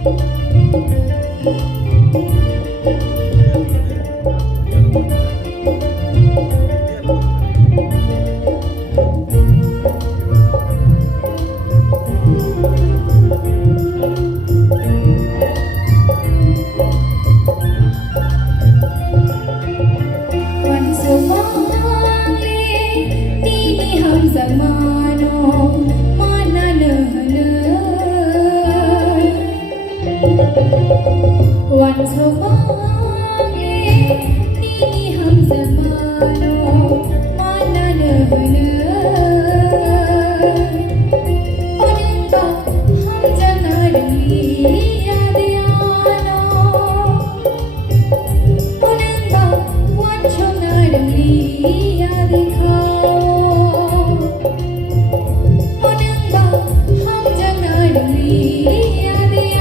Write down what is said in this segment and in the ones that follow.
วันสว่างนี่หำจะมาโนมานาเนอเนอปนึงบอกหำจะนาดังลียาเดียโนปนึงบอกวันชมนาดังลียาเดีเขาปนึงบอกหำจะนาดังลียาเดีย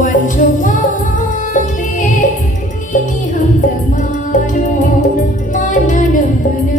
วันชมมาลีนี่หำจะมาโนมานาเนอเน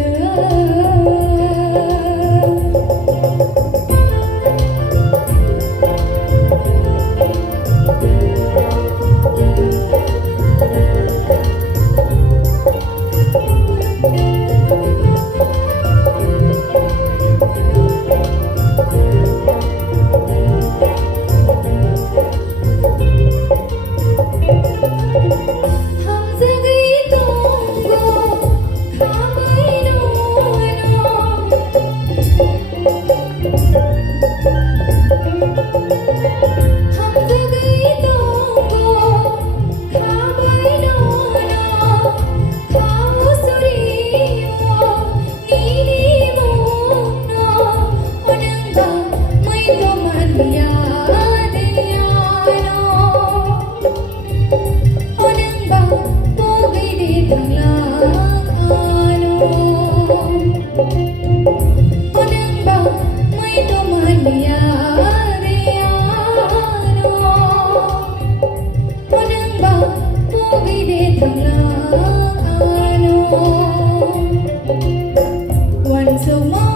วันสว่า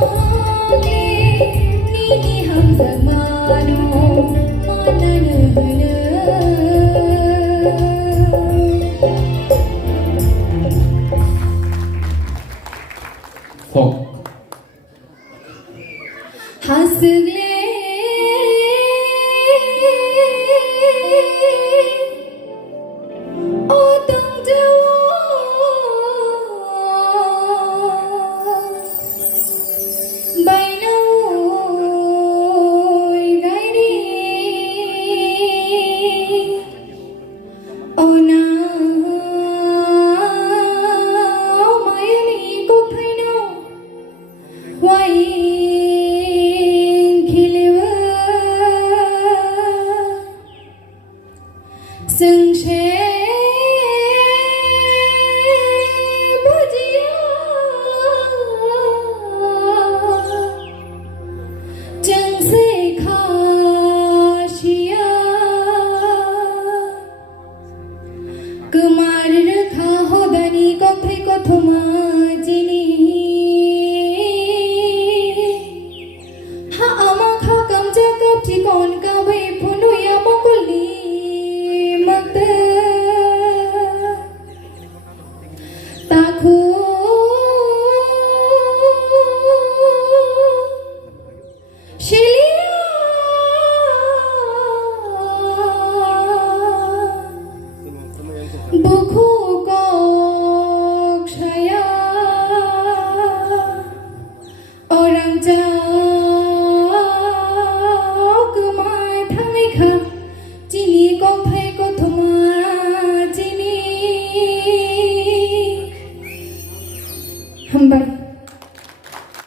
งนี่หำจะมาโนมานาเนอเนอ6 หาซื้อ